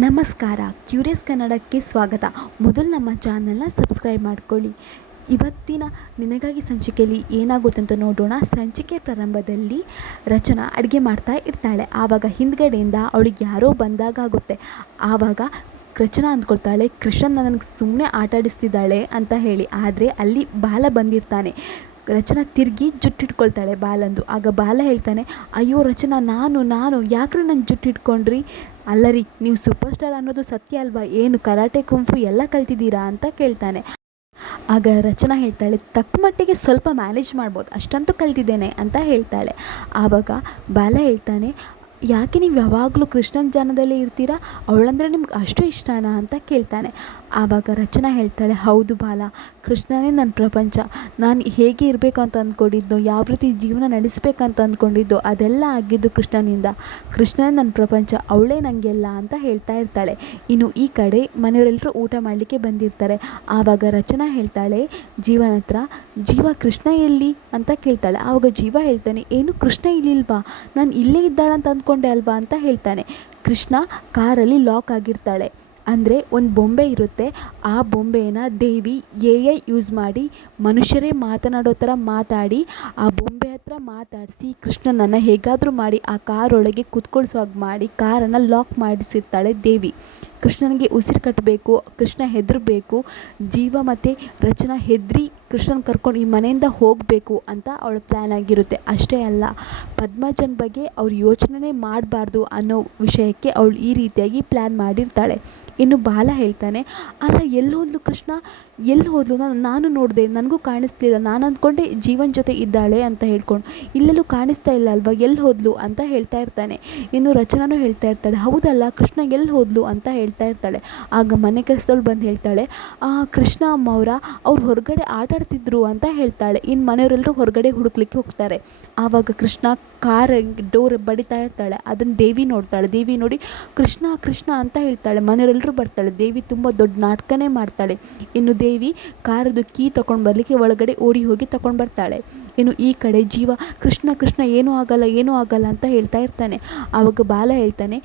ನಮಸ್ಕಾರ. ಕ್ಯೂರಿಯಸ್ ಕನ್ನಡಕ್ಕೆ ಸ್ವಾಗತ. ಮೊದಲು ನಮ್ಮ ಚಾನಲ್ನ ಸಬ್ಸ್ಕ್ರೈಬ್ ಮಾಡ್ಕೊಳ್ಳಿ. ಇವತ್ತಿನ ನಿನಗಾಗಿ ಸಂಚಿಕೆಯಲ್ಲಿ ಏನಾಗುತ್ತೆ ಅಂತ ನೋಡೋಣ. ಸಂಚಿಕೆ ಪ್ರಾರಂಭದಲ್ಲಿ ರಚನಾ ಅಡುಗೆ ಮಾಡ್ತಾ ಇರ್ತಾಳೆ. ಆವಾಗ ಹಿಂದ್ಗಡೆಯಿಂದ ಅವಳಿಗೆ ಯಾರೋ ಬಂದಾಗ ಆಗುತ್ತೆ ಆವಾಗ ರಚನಾ ಅಂದ್ಕೊಳ್ತಾಳೆ, ಕೃಷ್ಣನ್ ನನಗೆ ಸುಮ್ಮನೆ ಆಟಾಡಿಸ್ತಿದ್ದಾಳೆ ಅಂತ ಹೇಳಿ. ಆದರೆ ಅಲ್ಲಿ ಬಾಲ ಬಂದಿರ್ತಾನೆ. ರಚನಾ ತಿರುಗಿ ಜುಟ್ಟಿಟ್ಕೊಳ್ತಾಳೆ ಬಾಲಂದು. ಆಗ ಬಾಲ ಹೇಳ್ತಾನೆ, ಅಯ್ಯೋ ರಚನಾ, ನಾನು ನಾನು, ಯಾಕ್ರಿ ನನ್ನ ಜುಟ್ಟಿಟ್ಕೊಂಡ್ರಿ? ಅಲ್ಲರಿ ನೀವು ಸೂಪರ್ ಸ್ಟಾರ್ ಅನ್ನೋದು ಸತ್ಯ ಅಲ್ವಾ? ಏನು ಕರಾಟೆ, ಕುಂಫು ಎಲ್ಲ ಕಲ್ತಿದ್ದೀರಾ? ಅಂತ ಕೇಳ್ತಾನೆ. ಆಗ ರಚನಾ ಹೇಳ್ತಾಳೆ, ತಕ್ಕ ಮಟ್ಟಿಗೆ ಸ್ವಲ್ಪ ಮ್ಯಾನೇಜ್ ಮಾಡ್ಬೋದು, ಅಷ್ಟಂತೂ ಕಲ್ತಿದ್ದೇನೆ, ಅಂತ ಹೇಳ್ತಾಳೆ. ಆವಾಗ ಬಾಲ ಹೇಳ್ತಾನೆ, ಯಾಕೆ ನೀವು ಯಾವಾಗಲೂ ಕೃಷ್ಣನ ಜಾನದಲ್ಲೇ ಇರ್ತೀರಾ? ಅವಳಂದ್ರೆ ನಿಮ್ಗೆ ಅಷ್ಟು ಇಷ್ಟನಾ? ಅಂತ ಕೇಳ್ತಾನೆ. ಆವಾಗ ರಚನಾ ಹೇಳ್ತಾಳೆ, ಹೌದು ಬಾಲ ಕೃಷ್ಣನೇ ನನ್ನ ಪ್ರಪಂಚ. ನಾನು ಹೇಗೆ ಇರಬೇಕು ಅಂತ ಅಂದ್ಕೊಂಡಿದ್ದು, ಯಾವ ರೀತಿ ಜೀವನ ನಡೆಸಬೇಕಂತ ಅಂದ್ಕೊಂಡಿದ್ದು, ಅದೆಲ್ಲ ಆಗಿದ್ದು ಕೃಷ್ಣನಿಂದ. ಕೃಷ್ಣನೇ ನನ್ನ ಪ್ರಪಂಚ, ಅವಳೇ ನನಗೆಲ್ಲ ಅಂತ ಹೇಳ್ತಾ ಇರ್ತಾಳೆ. ಇನ್ನು ಈ ಕಡೆ ಮನೆಯವರೆಲ್ಲರೂ ಊಟ ಮಾಡಲಿಕ್ಕೆ ಬಂದಿರ್ತಾರೆ. ಆವಾಗ ರಚನಾ ಹೇಳ್ತಾಳೆ ಜೀವನ ಹತ್ರ ಜೀವ ಕೃಷ್ಣ ಎಲ್ಲಿ? ಅಂತ ಕೇಳ್ತಾಳೆ. ಆವಾಗ ಜೀವ ಹೇಳ್ತಾನೆ, ಏನು ಕೃಷ್ಣ ಇಲ್ಲಿಲ್ವಾ? ನಾನು ಇಲ್ಲೇ ಇದ್ದಾಳಂತ ಅಂದ್ಕೊಂಡೆ ಅಲ್ವಾ? ಅಂತ ಹೇಳ್ತಾನೆ. ಕೃಷ್ಣ ಕಾರಲ್ಲಿ ಲಾಕ್ ಆಗಿರ್ತಾಳೆ. ಅಂದರೆ ಒಂದು ಬೊಂಬೆ ಇರುತ್ತೆ. ಆ ಬೊಂಬೆನ ದೇವಿ ಎ ಐ ಯೂಸ್ ಮಾಡಿ ಮನುಷ್ಯರೇ ಮಾತನಾಡೋ ಥರ ಮಾತಾಡಿ, ಆ ಬೊಂಬೆ ಹತ್ರ ಮಾತಾಡಿಸಿ ಕೃಷ್ಣನನ್ನು ಹೇಗಾದರೂ ಮಾಡಿ ಆ ಕಾರೊಳಗೆ ಕುತ್ಕೊಳ್ಸೋ ಹಾಗೆ ಮಾಡಿ ಕಾರನ್ನು ಲಾಕ್ ಮಾಡಿಸಿರ್ತಾಳೆ ದೇವಿ. ಕೃಷ್ಣನಿಗೆ ಉಸಿರು ಕಟ್ಟಬೇಕು ಕೃಷ್ಣ ಹೆದರಬೇಕು, ಜೀವ ಮತ್ತು ರಚನಾ ಹೆದರಿ ಕೃಷ್ಣನ ಕರ್ಕೊಂಡು ಈ ಮನೆಯಿಂದ ಹೋಗಬೇಕು ಅಂತ ಅವಳ ಪ್ಲ್ಯಾನ್ ಆಗಿರುತ್ತೆ. ಅಷ್ಟೇ ಅಲ್ಲ, ಪದ್ಮಜನ ಬಗ್ಗೆ ಅವ್ರು ಯೋಚನೆ ಮಾಡಬಾರ್ದು ಅನ್ನೋ ವಿಷಯಕ್ಕೆ ಅವಳು ಈ ರೀತಿಯಾಗಿ ಪ್ಲ್ಯಾನ್ ಮಾಡಿರ್ತಾಳೆ. ಇನ್ನು ಬಾಲ ಹೇಳ್ತಾನೆ, ಅಲ್ಲ, ಎಲ್ಲಿ ಹೋದ್ಲು ಕೃಷ್ಣ? ಎಲ್ಲಿ ಹೋದ್ಲು? ನಾನು ನಾನು ನೋಡಿದೆ, ನನಗೂ ಕಾಣಿಸ್ತಿಲ್ಲ ನಾನು ಅಂದ್ಕೊಂಡೆ ಜೀವನ್ ಜೊತೆ ಇದ್ದಾಳೆ ಅಂತ ಹೇಳ್ಕೊಂಡು, ಇಲ್ಲೆಲ್ಲೂ ಕಾಣಿಸ್ತಾ ಇಲ್ಲ ಅಲ್ವಾ? ಎಲ್ಲಿ ಹೋದ್ಲು? ಅಂತ ಹೇಳ್ತಾ ಇರ್ತಾನೆ. ಇನ್ನು ರಚನಾನು ಹೇಳ್ತಾ ಇರ್ತಾಳೆ, ಹೌದಲ್ಲ ಕೃಷ್ಣ, ಎಲ್ಲಿ ಹೋದ್ಲು? ಅಂತ ಹೇಳ್ತಾ ಇರ್ತಾಳೆ. ಆಗ ಮನೆ ಕೆಲಸದವಳು ಬಂದು ಹೇಳ್ತಾಳೆ ಕೃಷ್ಣ ಅಮ್ಮ ಅವರ, ಅವ್ರು ಹೊರಗಡೆ ಆಟ ಆಡ್ತಿದ್ರು ಅಂತ ಹೇಳ್ತಾಳೆ. ಇನ್ನು ಮನೆಯವರೆಲ್ಲರೂ ಹೊರಗಡೆ ಹುಡುಕ್ಲಿಕ್ಕೆ ಹೋಗ್ತಾರೆ. ಆವಾಗ ಕೃಷ್ಣ ಕಾರ್ ಡೋರ್ ಬಡಿತಾ ಇರ್ತಾಳೆ. ಅದನ್ನು ದೇವಿ ನೋಡ್ತಾಳೆ. ದೇವಿ ನೋಡಿ, ಕೃಷ್ಣ ಕೃಷ್ಣ ಅಂತ ಹೇಳ್ತಾಳೆ. ಮನೆಯವರೆಲ್ಲರೂ ಬರ್ತಾಳೆ. ದೇವಿ ತುಂಬ ದೊಡ್ಡ ನಾಟಕನೇ ಮಾಡ್ತಾಳೆ. ಇನ್ನು ದೇವಿ ಕಾರದು ಕೀ ತೊಗೊಂಡು ಬರಲಿಕ್ಕೆ ಒಳಗಡೆ ಓಡಿ ಹೋಗಿ ತೊಗೊಂಡು ಬರ್ತಾಳೆ. ಇನ್ನು ಈ ಕಡೆ ಜೀವ, ಕೃಷ್ಣ ಕೃಷ್ಣ, ಏನೂ ಆಗಲ್ಲ ಏನೂ ಆಗಲ್ಲ ಅಂತ ಹೇಳ್ತಾ ಇರ್ತಾನೆ. ಆವಾಗ ಬಾಲ ಹೇಳ್ತಾನೆ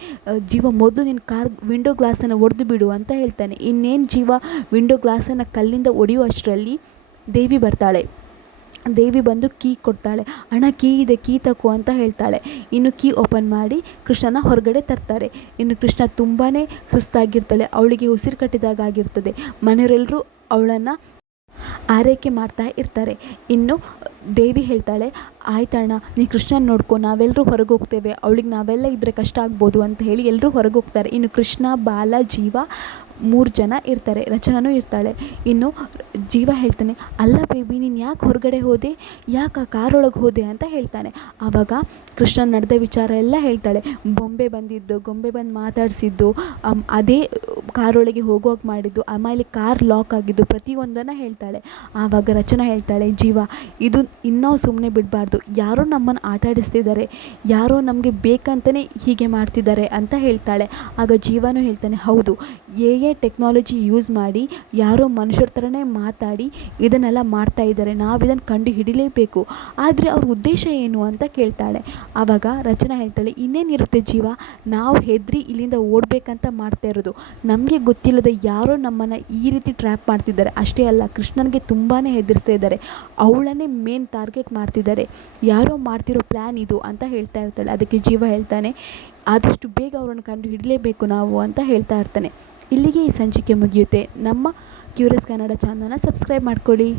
ಜೀವ, ಮೊದಲು ನಿನ್ನ ಕಾರ್ ವಿಂಡೋ ಗ್ಲಾಸನ್ನು ಒಡೆದು ಬಿಡು ಅಂತ ಹೇಳ್ತಾನೆ. ಇನ್ನೇನು ಜೀವ ವಿಂಡೋ ಗ್ಲಾಸನ್ನು ಕಲ್ಲಿಂದ ಒಡೆಯುವಷ್ಟರಲ್ಲಿ ದೇವಿ ಬರ್ತಾಳೆ. ದೇವಿ ಬಂದು ಕೀ ಕೊಡ್ತಾಳೆ. ಅಣ್ಣ, ಕೀ ಇದೆ, ಕೀ ತಕ್ಕು ಅಂತ ಹೇಳ್ತಾಳೆ. ಇನ್ನು ಕೀ ಓಪನ್ ಮಾಡಿ ಕೃಷ್ಣನ ಹೊರಗಡೆ ತರ್ತಾರೆ. ಇನ್ನು ಕೃಷ್ಣ ತುಂಬಾ ಸುಸ್ತಾಗಿರ್ತಾಳೆ. ಅವಳಿಗೆ ಉಸಿರು ಕಟ್ಟಿದಾಗ ಆಗಿರ್ತದೆ. ಮನೆಯವರೆಲ್ಲರೂ ಅವಳನ್ನು ಆರೈಕೆ ಮಾಡ್ತಾ ಇರ್ತಾರೆ. ಇನ್ನು ದೇವಿ ಹೇಳ್ತಾಳೆ ಆಯ್ತಣ್ಣ ನೀ ಕೃಷ್ಣನ ನೋಡ್ಕೊ ನಾವೆಲ್ಲರೂ ಹೊರಗೆ ಹೋಗ್ತೇವೆ. ಅವಳಿಗೆ ನಾವೆಲ್ಲ ಇದ್ದರೆ ಕಷ್ಟ ಆಗ್ಬೋದು ಅಂತ ಹೇಳಿ ಎಲ್ಲರೂ ಹೊರಗೆ ಹೋಗ್ತಾರೆ. ಇನ್ನು ಕೃಷ್ಣ, ಬಾಲ, ಜೀವ ಮೂರು ಜನ ಇರ್ತಾರೆ ರಚನೂ ಇರ್ತಾಳೆ. ಇನ್ನು ಜೀವ ಹೇಳ್ತಾನೆ, ಅಲ್ಲ ಬೇಬಿ ನೀನು ಯಾಕೆ ಹೊರಗಡೆ ಹೋದೆ? ಯಾಕೆ ಆ ಕಾರೊಳಗೆ ಹೋದೆ? ಅಂತ ಹೇಳ್ತಾನೆ. ಆವಾಗ ಕೃಷ್ಣ ನಡೆದ ವಿಚಾರ ಎಲ್ಲ ಹೇಳ್ತಾಳೆ. ಬೊಂಬೆ ಬಂದಿದ್ದು, ಗೊಂಬೆ ಬಂದು ಮಾತಾಡಿಸಿದ್ದು ಅದೇ ಕಾರೊಳಗೆ ಹೋಗುವಾಗ ಮಾಡಿದ್ದು, ಆಮೇಲೆ ಕಾರ್ ಲಾಕ್ ಆಗಿದ್ದು, ಪ್ರತಿಯೊಂದನ್ನು ಹೇಳ್ತಾಳೆ. ಆವಾಗ ರಚನಾ ಹೇಳ್ತಾಳೆ, ಜೀವ, ಇದು ಇನ್ನೂ ಸುಮ್ಮನೆ ಬಿಡಬಾರ್ದು. ಯಾರೋ ನಮ್ಮನ್ನು ಆಟಾಡಿಸ್ತಿದ್ದಾರೆ ಯಾರೋ ನಮಗೆ ಬೇಕಂತಲೇ ಹೀಗೆ ಮಾಡ್ತಿದ್ದಾರೆ ಅಂತ ಹೇಳ್ತಾಳೆ. ಆಗ ಜೀವನೂ ಹೇಳ್ತಾನೆ, ಹೌದು ಎ ಎ ಟೆಕ್ನಾಲಜಿ ಯೂಸ್ ಮಾಡಿ, ಯಾರೋ ಮನುಷ್ಯರ ಥರನೇ ಮಾತಾಡಿ ಇದನ್ನೆಲ್ಲ ಮಾಡ್ತಾ ಇದ್ದಾರೆ, ನಾವು ಇದನ್ನು ಕಂಡು ಹಿಡಿಲೇಬೇಕು ಆದರೆ ಅವ್ರ ಉದ್ದೇಶ ಏನು ಅಂತ ಕೇಳ್ತಾಳೆ. ಆವಾಗ ರಚನಾ ಹೇಳ್ತಾಳೆ, ಇನ್ನೇನಿರುತ್ತೆ ಜೀವ? ನಾವು ಹೆದ್ರಿ ಇಲ್ಲಿಂದ ಓಡಬೇಕಂತ ಮಾಡ್ತಾ ಇರೋದು. ನಮಗೆ ಗೊತ್ತಿಲ್ಲದೆ ಯಾರೋ ನಮ್ಮನ್ನು ಈ ರೀತಿ ಟ್ರ್ಯಾಪ್ ಮಾಡ್ತಿದ್ದಾರೆ. ಅಷ್ಟೇ ಅಲ್ಲ, ಕೃಷ್ಣನಿಗೆ ತುಂಬಾ ಹೆದರಿಸ್ತಾ ಇದ್ದಾರೆ. ಅವಳನ್ನೇ ಮೇನ್ ಟಾರ್ಗೆಟ್ ಮಾಡ್ತಿದ್ದಾರೆ. ಯಾರೋ ಮಾಡ್ತಿರೋ ಪ್ಲ್ಯಾನ್ ಇದು ಅಂತ ಹೇಳ್ತಾ ಇರ್ತಾಳೆ. ಅದಕ್ಕೆ ಜೀವ ಹೇಳ್ತಾನೆ ಆದಷ್ಟು ಬೇಗ ಅವರನ್ನು ಕಂಡು ಹಿಡಲೇಬೇಕು ನಾವು ಅಂತ ಹೇಳ್ತಾ ಇರ್ತಾನೆ. ಇಲ್ಲಿಗೆ ಈ ಸಂಚಿಕೆ ಮುಗಿಯುತ್ತೆ. ನಮ್ಮ ಕ್ಯೂರಿಯಸ್ ಕನ್ನಡ ಚಾನಲ್ನ ಸಬ್ಸ್ಕ್ರೈಬ್ ಮಾಡ್ಕೊಳ್ಳಿ.